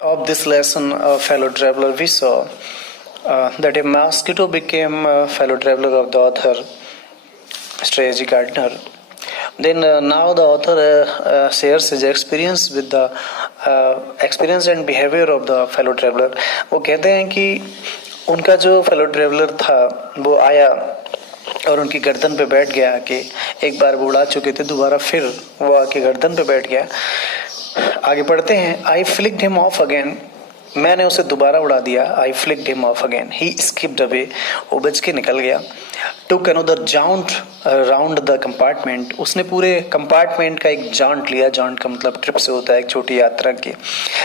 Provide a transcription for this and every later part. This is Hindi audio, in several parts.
Of this lesson, fellow traveler, we saw that a mosquito became a fellow traveler of the author, Strategy Gardner. Then now the author shares his experience with the experience and behavior of the fellow traveler. वो कहते हैं कि उनका जो फेलो ट्रेवलर था वो आया और उनकी गर्दन पे बैठ गया आके। एक बार वो उड़ा चुके थे, दोबारा फिर वो आके गर्दन पे बैठ गया। आगे पढ़ते हैं। I flicked him off again, मैंने उसे दोबारा उड़ा दिया। I flicked him off again, he skipped away, वो बच के निकल गया। Took another jaunt round the compartment, उसने पूरे कंपार्टमेंट का एक जाउंट लिया। जाउंट का मतलब ट्रिप से होता है, एक छोटी यात्रा की।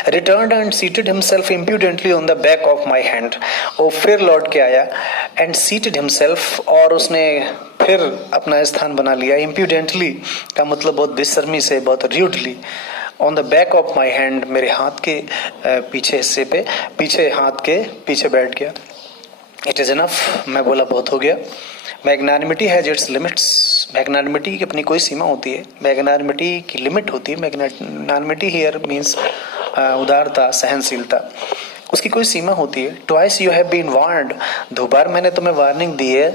Return and seated himself impudently on the back of my hand, वो फिर लौट के आया। एंड सीटेड हिमसेल्फ, और उसने फिर अपना स्थान बना लिया। इम्प्यूडेंटली का मतलब बहुत बेशर्मी से, बहुत rudely. On the back of my hand, मेरे हाथ के पीछे हिस्से पे, पीछे हाथ के पीछे बैठ गया। इट इज इनफ, मैं बोला बहुत हो गया। Magnanimity has its limits, magnanimity की अपनी कोई सीमा होती है, मैग्नानिमिटी की लिमिट होती है। मैग्नानिमिटी हियर मीन्स उदारता, सहनशीलता, उसकी कोई सीमा होती है। Twice you have been warned, दो बार मैंने तुम्हें वार्निंग दी है।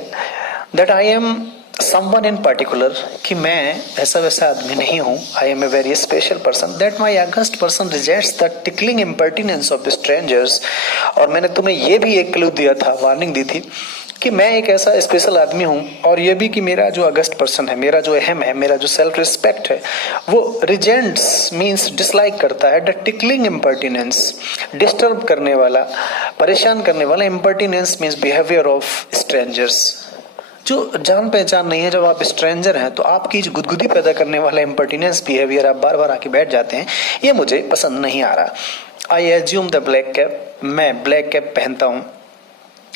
That I am someone in particular, कि मैं ऐसा वैसा आदमी नहीं हूँ। I am a very special person, that my august person rejects the tickling impertinence of strangers। और मैंने तुम्हें ये भी एक क्लू दिया था, वार्निंग दी थी कि मैं एक ऐसा स्पेशल आदमी हूँ, और ये भी कि मेरा जो अगस्त पर्सन है, मेरा जो अहम है, मेरा जो सेल्फ रिस्पेक्ट है, वो रिजेंट्स मीन्स डिसलाइक करता है। द टिकलिंग इम्पर्टिनेंस, डिस्टर्ब करने वाला, परेशान करने वाला। इम्पर्टिनेंस मीन्स बिहेवियर ऑफ स्ट्रेंजर्स, जो जान पहचान नहीं है। जब आप स्ट्रेंजर हैं तो आपकी जो गुदगुदी पैदा करने वाला इम्पर्टिनेंस बिहेवियर, आप बार बार आके बैठ जाते हैं, ये मुझे पसंद नहीं आ रहा। I assume the black cap, मैं ब्लैक कैप पहनता हूँ।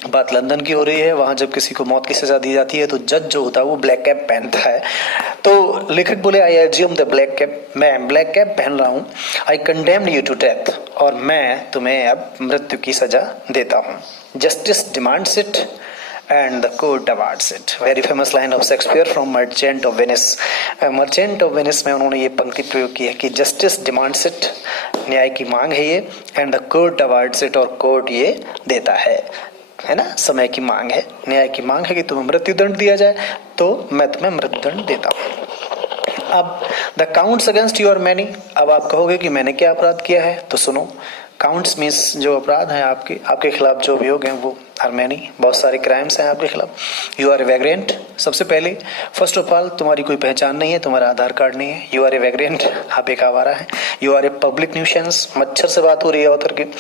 बात लंदन की हो रही है, वहां जब किसी को मौत की सजा दी जाती है तो जज जो होता है वो ब्लैक कैप पहनता है। तो लेखक बोले I assume the black cap, मैं ब्लैक कैप पहन रहा हूँ। आई कंडेम्ड यू टू डेथ, और मैं तुम्हें अब मृत्यु की सजा देता हूँ। Justice demands it and the court awards it। very famous line of Shakespeare from Merchant of Venice। Merchant of Venice में उन्होंने ये पंक्ति प्रयोग की है कि justice demands it, न्याय की मांग है ये, and the court awards it, और कोर्ट ये देता है ना। समय की मांग है, न्याय की मांग है कि तुम्हें मृत्युदंड दिया जाए, तो मैं तुम्हें मृत्युदंड देता हूँ। अब the counts against you are many, अब आप कहोगे कि मैंने क्या अपराध किया है, तो सुनो। काउंट्स मीन्स जो अपराध हैं आपके खिलाफ जो अभियोग हैं वो आर मैनी, बहुत सारे क्राइम्स हैं आपके खिलाफ। यू आर ए वैग्रेंट, सबसे पहले फर्स्ट ऑफ ऑल तुम्हारी कोई पहचान नहीं है, तुम्हारा आधार कार्ड नहीं है। यू आर ए वैग्रेंट, आप एक आवारा हैं। You are a public nuisance, मच्छर से बात हो रही है ऑथर की।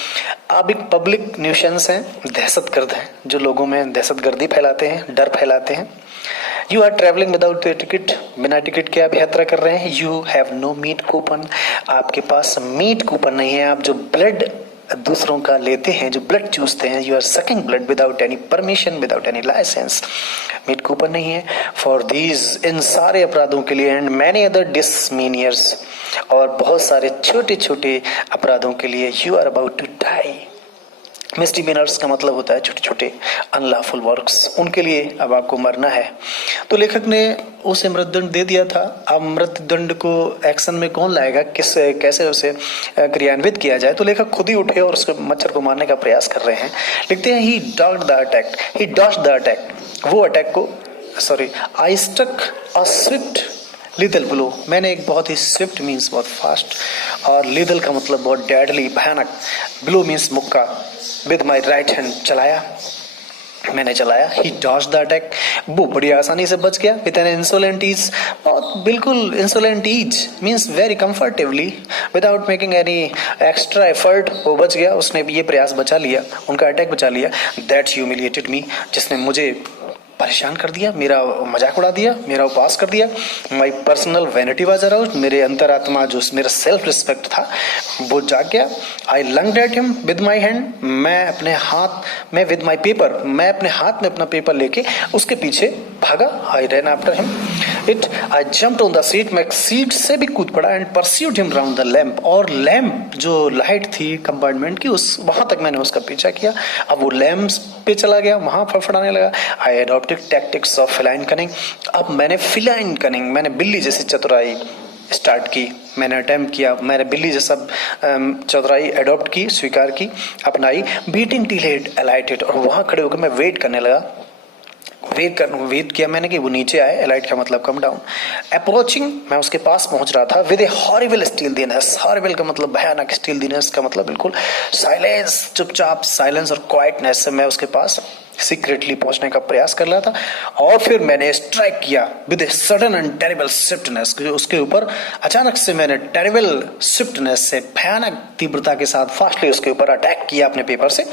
आप एक पब्लिक न्यूसेंस हैं, दहशतगर्द हैं, जो लोगों में दहशतगर्दी फैलाते हैं, डर फैलाते हैं। You are travelling without ticket, बिना टिकट के आप यात्रा कर रहे हैं। You have no meat coupon, आपके पास मीट कूपन नहीं है। आप जो ब्लड दूसरों का लेते हैं, जो ब्लड चूसते हैं, you are sucking blood without any permission, without any licence, meat coupon नहीं है। फॉर दीज, इन सारे अपराधों के लिए, एंड मैनी अदर डिसमीनियर्स, और बहुत सारे छोटे छोटे अपराधों के लिए, you are about to die. Misdemeanours का मतलब होता है छोटे छोटे अनलॉफुल वर्क्स, उनके लिए अब आपको मरना है। तो लेखक ने उसे मृत्युदंड दे दिया था। अब मृत्युदंड को एक्शन में कौन लाएगा, कैसे उसे क्रियान्वित किया जाए, तो लेखक खुद ही उठे और उसको मच्छर को मारने का प्रयास कर रहे हैं। लिखते हैं he dodged the attack, he dodged the attack, वो अटैक को, sorry, I struck a swift lethal blow, मैंने एक बहुत ही स्विफ्ट मीन्स बहुत फास्ट, और लीदल का मतलब बहुत डेडली, भयानक, ब्लो मीन्स मुक्का, विद माई राइट हैंड, चलाया, मैंने चलाया। ही डॉज्ड द अटैक, वो बड़ी आसानी से बच गया। विद एन इंसोलेंट ईज, बहुत बिल्कुल insolent ease means very comfortably, without making any extra effort, वो बच गया। उसने ये प्रयास बचा लिया, उनका अटैक बचा लिया। दैट ह्यूमिलिएटेड मी, जिसने मुझे परेशान कर दिया, मेरा मजाक उड़ा दिया, मेरा उपहास कर दिया। My personal vanity was aroused, मेरे अंतरात्मा जो मेरा सेल्फ रिस्पेक्ट था वो जाग गया। I lunged at him with my hand, मैं अपने हाथ में, विद माई पेपर, मैं अपने हाथ में अपना पेपर लेके उसके पीछे भागा। I ran after him it, I jumped on the seat, मैं सीट से भी कूद पड़ा। And pursued him round the lamp, और लैंप जो लाइट थी कंपार्टमेंट की, उस वहां तक मैंने उसका पीछा किया। अब वो लैंप पे चला गया, वहां फड़फड़ाने लगा। I adopted tactics of feline cunning, अब मैंने फेलाइन कनिंग, मैंने बिल्ली जैसी चतुराई स्टार्ट की, मैंने अटेम्प्ट किया, मैंने बिल्ली जैसा चौधराई अडॉप्ट की, स्वीकार की, अपनाई। बीटिंग टिल इट अलाइटेड, और वहाँ खड़े होकर मैं वेट करने लगा। वेट किया मैंने कि वो नीचे आए, एलाइट का मतलब कम डाउन। अप्रोचिंग, मैं उसके पास पहुंच रहा था। विद ए हॉरिबल स्टीलदीनेस, हॉरिबल का मतलब भयानक, स्टीलदीनेस का मतलब बिल्कुल साइलेंस, चुपचाप साइलेंस और क्वाइटनेस से मैं उसके पास सीक्रेटली पहुंचने का प्रयास कर रहा था। और फिर मैंने स्ट्राइक किया with a sudden and terrible swiftness, उसके ऊपर अचानक से मैंने टेरिबल स्विफ्टनेस से, भयानक तीव्रता के साथ फास्टली उसके ऊपर अटैक किया अपने पेपर से।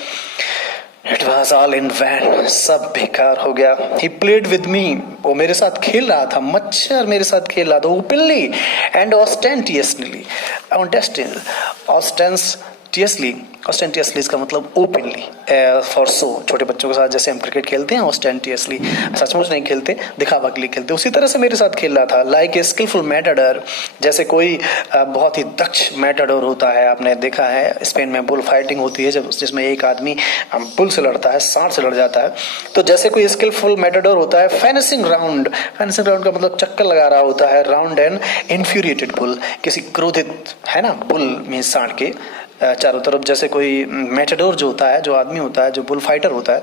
It was all in vain, सब बेकार हो गया। He played with me, वो मेरे साथ खेल रहा था, मच्छर मेरे साथ खेल रहा था openly and ostentiously इसका मतलब ओपनली, फॉर शो। छोटे बच्चों के साथ जैसे हम क्रिकेट खेलते हैं ऑस्टेंटियसली, सचमुच नहीं खेलते, दिखावा के लिए खेलते, उसी तरह से मेरे साथ खेल रहा था। लाइक ए स्किलफुल मैटाडोर, जैसे कोई बहुत ही दक्ष मैटाडोर होता है, आपने देखा है स्पेन में बुल फाइटिंग होती है जब, जिसमें एक आदमी बुल से लड़ता है, सांड से लड़ जाता है। तो जैसे कोई स्किलफुल मैटाडोर होता है, फेंसिंग राउंड का मतलब चक्कर लगा रहा होता है, राउंड एंड इन्फ्यूरिएटेड बुल, किसी क्रोधित, है ना, बुल मींस सांड के चारों तरफ, जैसे कोई मैटाडोर जो होता है, जो आदमी होता है, जो बुल फाइटर होता है,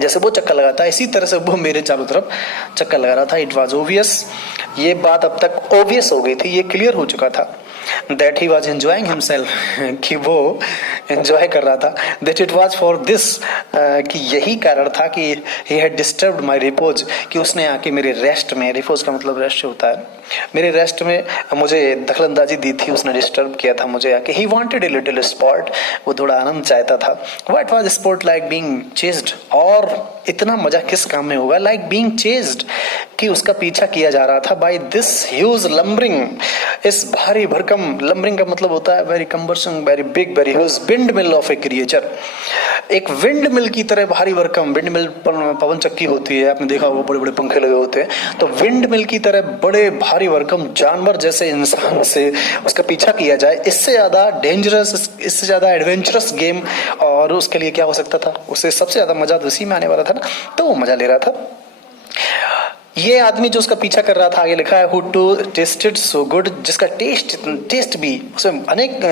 जैसे वो चक्कर लगाता है, इसी तरह से वो मेरे चारों तरफ चक्कर लगा रहा था। इट वॉज ओबियस, ये बात अब तक ओबियस हो गई थी, ये क्लियर हो चुका था, that he was enjoying himself, कि वो एंजॉय कर रहा था, that it was for this, कि यही कारण था कि he had disturbed my repose, कि उसने आके मेरे रेस्ट में, रिपोज का मतलब रेस्ट होता है, मेरे रेस्ट में मुझे दखलंदाजी दी थी, उसने डिस्टर्ब किया था मुझे आके। He wanted a little spot, वो थोड़ा आनंद चाहता था। What was spot like being chased, और इतना मजा किस काम में होगा, लाइक बीइंग चेस्ड, कि उसका पीछा किया जा रहा था, बाय दिस ह्यूज लंबरिंग, इस भारी भरकम, लंबरिंग का मतलब होता है very cumbersome, very big, very huge wind mill of A creature, एक विंड मिल की तरह भारी भरकम। विंड मिल पवन चक्की होती है, आपने देखा होगा, बड़े बड़े पंखे लगे होते हैं, तो विंड मिल की तरह बड़े भारी भरकम जानवर जैसे इंसान से उसका पीछा किया जाए, इससे ज्यादा डेंजरस, इससे ज्यादा एडवेंचरस गेम और उसके लिए क्या हो सकता था, उससे सबसे ज्यादा मजा तो उसी में आने वाला था ना, तो वो मजा ले रहा था। ये आदमी जो उसका पीछा कर रहा था, आगे लिखा है who too tasted so good, जिसका टेस्ट भी, उसमें अनेक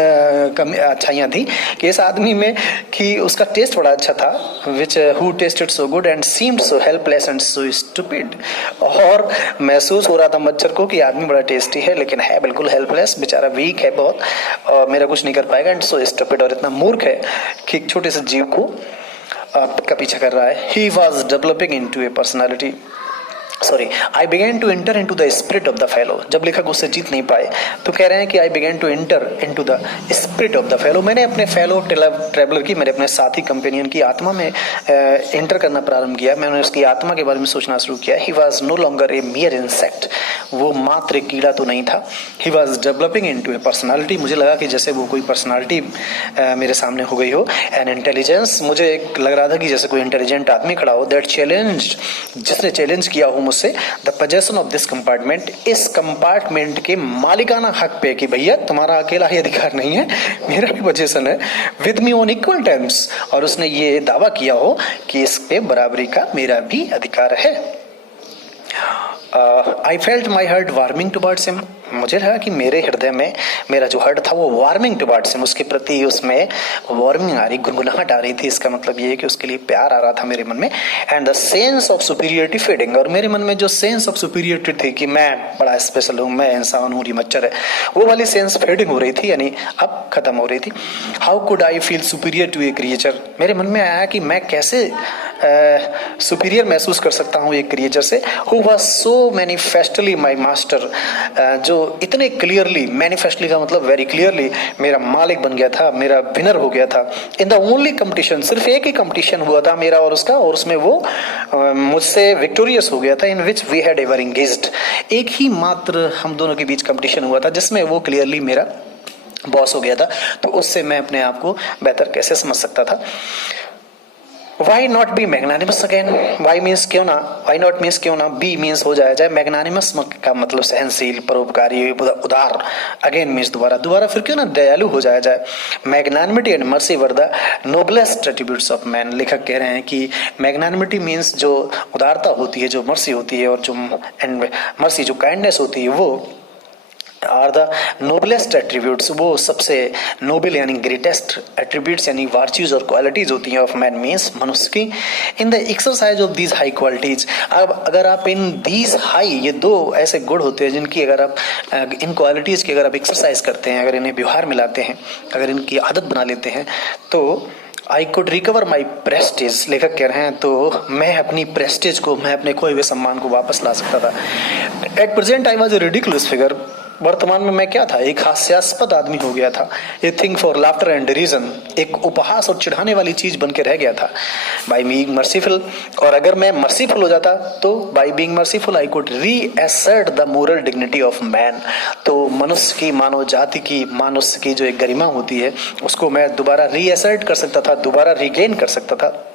अच्छाइयाँ थी कि इस आदमी में, कि उसका टेस्ट बड़ा अच्छा था, which who tested so good and seemed so helpless and so stupid, और महसूस हो रहा था मच्छर को कि आदमी बड़ा टेस्टी है लेकिन है बिल्कुल हेल्पलेस, बेचारा वीक है बहुत, और मेरा कुछ नहीं कर पाएगा, एंड सो स्टूपिड, और इतना मूर्ख है कि एक छोटे से जीव को का पीछा कर रहा है। He was developing into a personality, I began to enter into the spirit of the fellow। जब लेखक उससे जीत नहीं पाए तो कह रहे हैं कि I began to enter into the spirit of the fellow, मैंने अपने फेलो ट्रेवलर की, मैंने अपने साथी कंपेनियन की आत्मा में एंटर करना प्रारंभ किया, मैंने उसकी आत्मा के बारे में सोचना शुरू किया। He was no longer a mere insect, वो मात्र एक कीड़ा तो नहीं था। He was developing into a personality, मुझे लगा कि जैसे वो कोई पर्सनालिटी मेरे सामने हो गई हो। एन इंटेलिजेंस, मुझे लग रहा था कि जैसे कोई इंटेलिजेंट आदमी खड़ा हो, दैट चैलेंज, जिसने चैलेंज किया हो मुझसे, the possession of this compartment, इस कंपार्टमेंट के मालिकाना हक पे, कि भैया तुम्हारा अकेला ही अधिकार नहीं है, मेरा भी पोजेशन है, with me on equal terms, और उसने ये दावा किया हो कि इस पे बराबरी का मेरा भी अधिकार है। I felt my heart warming towards him, मुझे लगा कि मेरे हृदय में मेरा जो हार्ट था वो वार्मिंग टुवर्ड्स हिम, उसके प्रति उसमें वार्मिंग आ रही, गुनगुनाहट आ रही थी। इसका मतलब ये है कि उसके लिए प्यार आ रहा था मेरे मन में। And the sense of superiority fading, और मेरे मन में जो सेंस ऑफ सुपीरियरिटी थी कि मैं बड़ा स्पेशल हूँ, मैं इंसान हूँ, ये मच्छर है, वो वाली सेंस फेडिंग हो रही थी, यानी अब खत्म हो रही थी। How could I feel superior to a creature, मेरे मन में आया कि मैं कैसे सुपीरियर महसूस कर सकता हूँ एक क्रिएचर से, who was so manifestly my master, जो इतने क्लियरली, मैनिफेस्टली का मतलब वेरी क्लियरली मेरा मालिक बन गया था, मेरा विनर हो गया था। इन द ओनली कंपटीशन, सिर्फ एक ही कंपटीशन हुआ था मेरा और उसका, और उसमें वो मुझसे विक्टोरियस हो गया था, in which we had ever engaged, एक ही मात्र हम दोनों के बीच कंपटीशन हुआ था जिसमें वो क्लियरली मेरा बॉस हो गया था। तो उससे मैं अपने आप को बेहतर कैसे समझ सकता था। Why not be magnanimous again? Why means क्यों ना, why not means क्यों ना, be means हो जाए magnanimous का मतलब सहनशील, परोपकारी, उदार, again means दोबारा फिर क्यों ना दयालु हो जाए। Magnanimity and mercy were the noblest attributes of man, लेखक कह रहे हैं कि magnanimity means जो उदारता होती है, जो mercy होती है, और जो and mercy जो kindness होती है, वो आर द नोबलेस्ट एट्रीब्यूट्स, वो सबसे नोबल यानी ग्रेटेस्ट एट्रीब्यूट्स यानी वर्च्यूज और क्वालिटीज होती हैं ऑफ मैन मीन्स मनुष्य की। In the exercise of these high qualities, अब अगर आप इन दीज हाई, ये दो ऐसे गुण होते हैं जिनकी अगर आप इन क्वालिटीज की अगर आप एक्सरसाइज करते हैं, अगर इन्हें व्यवहार में लाते हैं, अगर इनकी आदत बना लेते हैं, तो I could recover my prestige, लेखक कह रहे हैं, तो मैं अपनी प्रेस्टेज को, मैं अपने खोए हुए सम्मान को वापस ला सकता था। At present I was a ridiculous figure, वर्तमान में मैं क्या था, एक हास्यास्पद आदमी हो गया था। A thing for laughter and reason, एक उपहास और चिढ़ाने वाली चीज बन के रह गया था। बाई बीइंग मर्सीफुल, और अगर मैं मर्सीफुल हो जाता तो by being merciful I could reassert the moral dignity of man, तो मनुष्य की, मानव जाति की, मनुष्य की जो एक गरिमा होती है उसको मैं दोबारा रीअसर्ट कर सकता था, दोबारा रिगेन कर सकता था।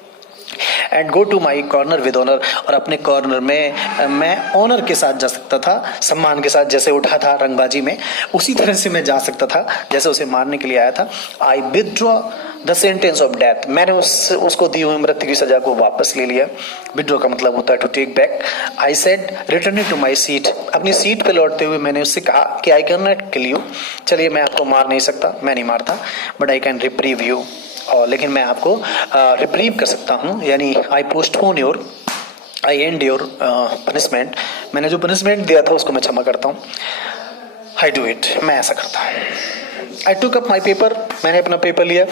And go to my corner with honour, और अपने कॉर्नर में मैं ऑनर के साथ जा सकता था, सम्मान के साथ, जैसे उठा था रंगबाजी में उसी तरह से मैं जा सकता था जैसे उसे मारने के लिए आया था। I withdraw the sentence of death, मैंने उसको दी हुई मृत्यु की सजा को वापस ले लिया। विथड्रॉ का मतलब होता है to take back. I said returning to my seat, अपनी सीट पे लौटते हुए मैंने उससे कहा कि I can not kill you, चलिए मैं आपको मार नहीं सकता, मैं नहीं मारता, but I can reprieve you, और लेकिन मैं आपको रिप्रीव कर सकता हूँ, यानी I postpone your, I and your punishment, मैंने जो पनिशमेंट दिया था उसको मैं क्षमा करता हूँ। आई डू इट, मैं ऐसा करता हूँ। आई टुक अप माई पेपर, मैंने अपना पेपर लिया,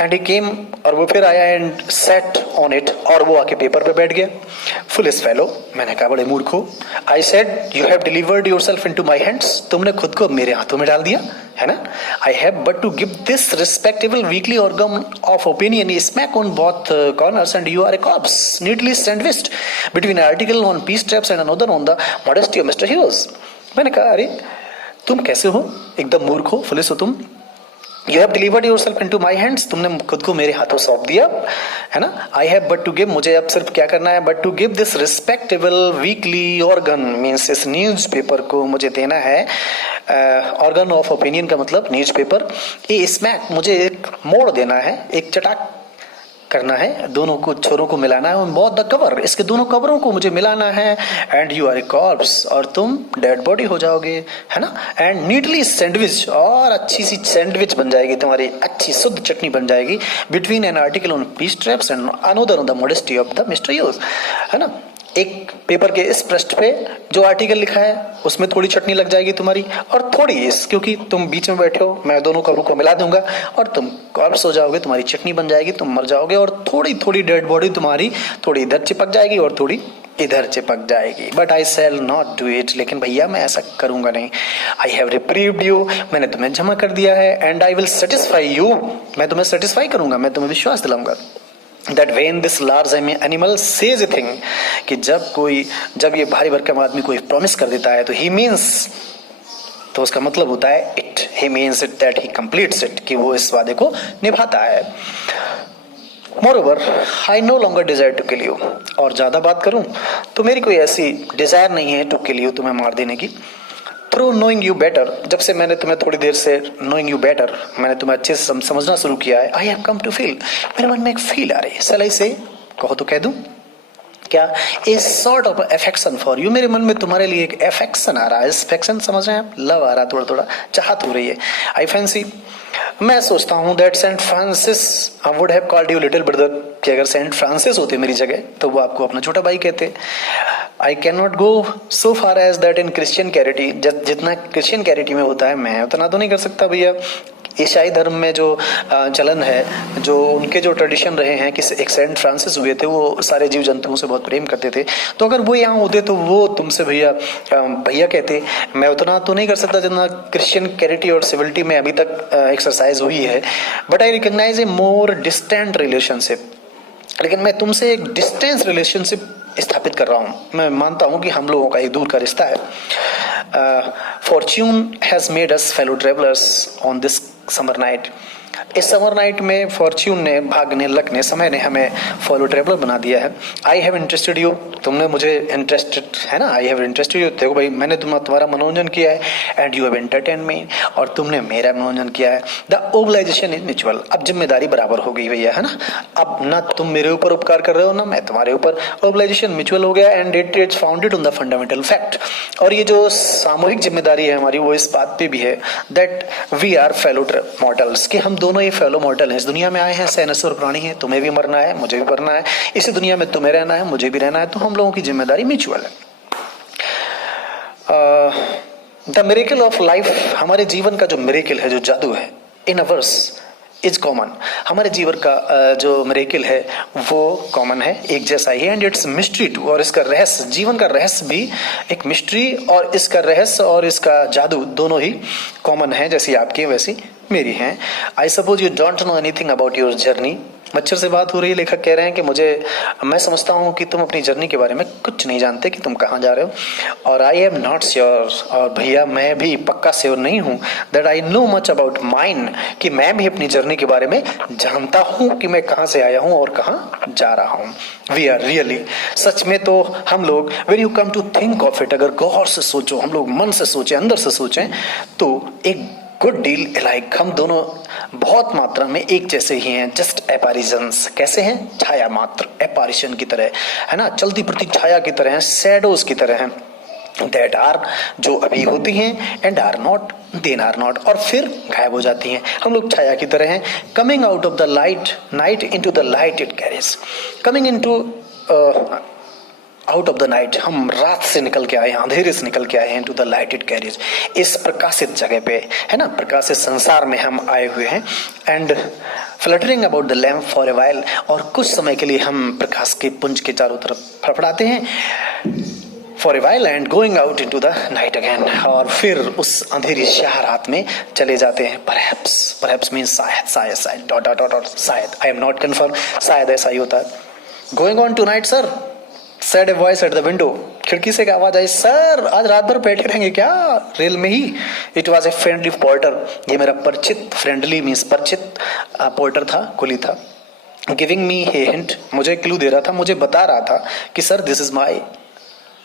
एंड ही केम, और वो फिर आया एंड सेट ऑन इट, और वो आके पेपर पे बैठ गया। फुलिश फेलो, मैंने कहा बड़े मूर्ख हो। I said you have delivered yourself into my hands, तुमने खुद को मेरे हाथों में डाल दिया है ना। I have but to give this respectable weekly organ of opinion smack on both corners and you are a corpse neatly sandwiched between article on peace traps and another on the modesty of Mister Hughes. मैंने कहा अरे तुम कैसे हो, एकदम मूर्ख हो, फुलिश हो तुम। You have delivered yourself into my hands, तुमने खुद को मेरे हाथों सौंप दिया है ना। I have but to give, मुझे अब सिर्फ क्या करना है, but to give this respectable weekly organ, means इस न्यूज पेपर को मुझे देना है, ऑर्गन ऑफ ओपिनियन का मतलब न्यूज पेपर, ये स्मैक, मुझे एक मोड़ देना है, एक चटाक करना है, दोनों को छोरों को मिलाना है, बोथ द कवर, इसके दोनों कवरों को मुझे मिलाना है, and you are a corpse, और तुम डेड बॉडी हो जाओगे है ना। एंड नीटली सैंडविच, और अच्छी सी सैंडविच बन जाएगी तुम्हारी, अच्छी शुद्ध चटनी बन जाएगी, between an article on peace traps and another on the modesty of the Mister Hughes, है ना। एक पेपर के इस पृष्ठ पे जो आर्टिकल लिखा है उसमें थोड़ी चटनी लग जाएगी तुम्हारी, और थोड़ी इस, क्योंकि तुम बीच में बैठे हो, मैं दोनों कवरों को मिला दूंगा और तुम कॉर्प्स हो जाओगे, तुम्हारी चटनी बन जाएगी, तुम मर जाओगे, और थोड़ी थोड़ी डेड बॉडी तुम्हारी थोड़ी इधर चिपक जाएगी और थोड़ी इधर चिपक जाएगी। But I shall not do it, लेकिन भैया मैं ऐसा करूंगा नहीं। आई हैव रिप्रीव्ड यू, मैंने तुम्हें जमा कर दिया है, and I will satisfy you, मैं तुम्हें सेटिस्फाई करूंगा, मैं तुम्हें विश्वास दिलाऊंगा। That when this large animal says a thing, कि जब ये भारी भरकम आदमी कोई प्रॉमिस कर देता है तो he means, तो उसका मतलब होता है it, he means it, that he completes it, कि वो इस वादे को निभाता है। Moreover, I no longer desire to kill you, और ज्यादा बात करूं तो मेरी कोई ऐसी डिजायर नहीं है to kill you, तुम्हें मार देने की। थ्रू नोइंग यू बेटर, जब से मैंने तुम्हें थोड़ी देर से नोइंग यू बेटर, मैंने तुम्हें अच्छे से समझना शुरू किया है, I have come to feel, मेरे मन में एक फील आ रही है, सलाई से कहो तो कह दूं क्या, a sort of affection for you, मेरे मन में तुम्हारे लिए एक अफेक्शन आ रहा है। अफेक्शन समझ रहे हैं आप, लव आ रहा है, थोड़ा थोड़ा चाहत हो रही है। आई फैंसी, मैं सोचता हूँ that Saint Francis would have called you little brother, कि अगर सेंट फ्रांसिस होते मेरी जगह तो वो आपको अपना छोटा भाई कहते। I can not go so far as that in Christian charity, जितना क्रिश्चियन कैरिटी में होता है मैं उतना तो नहीं कर सकता भैया। ईसाई धर्म में जो चलन है, जो उनके जो ट्रेडिशन रहे हैं कि एक सेंट फ्रांसिस हुए थे, वो सारे जीव जंतुओं से बहुत प्रेम करते थे, तो अगर वो यहाँ होते तो वो तुमसे भैया कहते। मैं उतना तो नहीं कर सकता जितना क्रिश्चियन कैरिटी और सिविलिटी में अभी तक एक्सरसाइज हुई है, but I recognise a more distant relationship, लेकिन मैं तुमसे एक डिस्टेंस रिलेशनशिप स्थापित कर रहा हूँ। मैं मानता हूँ कि हम लोगों का एक दूर का रिश्ता है। Fortune has made us fellow travellers on this summer night, इस समर नाइट में फॉर्च्यून ने, भाग ने, लक ने, समय ने हमें फॉलो ट्रेवलर बना दिया है। आई हैव इंटरेस्टेड यू, तुमने मुझे इंटरेस्टेड है ना, आई हैव इंटरेस्टेड यू, देखो भाई मैंने तुम्हारा मनोरंजन किया है, and you have entertain me, और तुमने मेरा मनोरंजन किया है। द ओबलाइजेशन इज म्यूचुअल, अब जिम्मेदारी बराबर हो गई भैया, है ना, अब ना तुम मेरे ऊपर उपकार कर रहे हो ना मैं तुम्हारे ऊपर। ओबलाइजेशन म्यूचुअल हो गया, and it's founded on the fundamental fact. और ये जो सामूहिक जिम्मेदारी है हमारी, वो इस बात पे भी है that we are fellow mortals, कि हम दोनों ही फेलो मॉर्टल हैं, इस दुनिया में आए हैं, सैनसुर प्राणी हैं, तुम्हें भी मरना है, मुझे भी मरना है, इसी दुनिया में तुम्हें रहना है, मुझे भी रहना है, तो हम लोगों की जिम्मेदारी म्यूचुअल है। द मिरेकल ऑफ लाइफ, हमारे जीवन का जो मिरेकल है, जो जादू है, इन अवर्स इज कॉमन, हमारे जीवन का जो मिरेकल है वो कॉमन है, एक जैसा ही है, एंड इट्स मिस्ट्री टू, और इसका रहस्य, जीवन का रहस्य भी एक मिस्ट्री, और इसका रहस्य और इसका जादू दोनों ही कॉमन है, जैसी आपकी वैसी मेरी हैं। I suppose you don't know anything about your journey. मच्छर से बात हो रही है, लेखक कह रहे हैं कि मैं समझता हूँ कि तुम अपनी जर्नी के बारे में कुछ नहीं जानते कि तुम कहाँ जा रहे हो, और आई एम नॉट श्योर, और भैया मैं भी पक्का श्योर नहीं हूँ, that I know much about mine, कि मैं भी अपनी जर्नी के बारे में जानता हूँ कि मैं कहाँ से आया हूँ और कहाँ जा रहा हूँ। वी आर रियली, सच में तो हम लोग, when you come to think of it, अगर गौर से सोचो, हम लोग मन से सोचें, अंदर से सोचें, तो एक गुड डील अलाइक, हम दोनों बहुत मात्रा में एक जैसे ही हैं, जस्ट एपारिजन्स, कैसे हैं, छाया मात्र, एपारिशन की तरह, है ना, चलती प्रति छाया की तरह हैं, शैडोज की तरह हैं, दैट आर, जो अभी होती हैं, and are not, then are not, और फिर गायब हो जाती हैं। हम लोग छाया की तरह हैं, coming out of the light night into the light it carries, coming into out of the night, हम रात से निकल के आए हैं, अंधेरे से निकल के आए हैं, to the light it carries, इस प्रकाशित जगह पे, है ना, प्रकाशित संसार में हम आए हुए हैं, and fluttering about the lamp for a while, और कुछ समय के लिए हम प्रकाश के पुंज के चारों तरफ फड़फड़ाते हैं, for a while, and going out into the night again, और फिर उस अंधेरी स्याह रात में चले जाते हैं। परहैप्स मीन्स शायद, शायद, शायद, डॉट डॉट डॉट, शायद, आई एम नॉट कन्फर्म, शायद ऐसा ही होता है। Going on tonight sir, said a voice at the window, खिड़की से एक आवाज आई, सर आज रात भर बैठे रहेंगे क्या रेल में ही। It was a friendly porter, ये मेरा परिचित, फ्रेंडली मीन्स परिचित पोर्टर था, कुली था। गिविंग मी ए हिंट, मुझे क्लू दे रहा था, मुझे बता रहा था कि sir this is my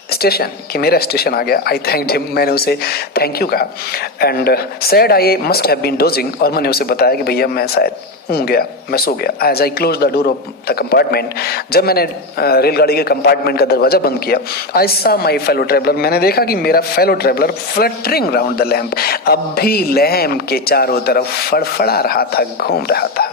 station, कि मेरा स्टेशन आ गया। आई थैंक्ड हिम, मैंने उसे थैंक यू कहा, and said I must have been dozing, और मैंने उसे बताया कि भैया मैं शायद गया, मैं सो गया। As I close the door of the compartment, जब मैंने रेलगाड़ी के कंपार्टमेंट का दरवाजा बंद किया, आई सा माई फेलो ट्रेवलर, मैंने देखा कि मेरा fellow traveller fluttering round the lamp, अब भी लैम्प के चारों तरफ फड़फड़ा रहा था, घूम रहा था।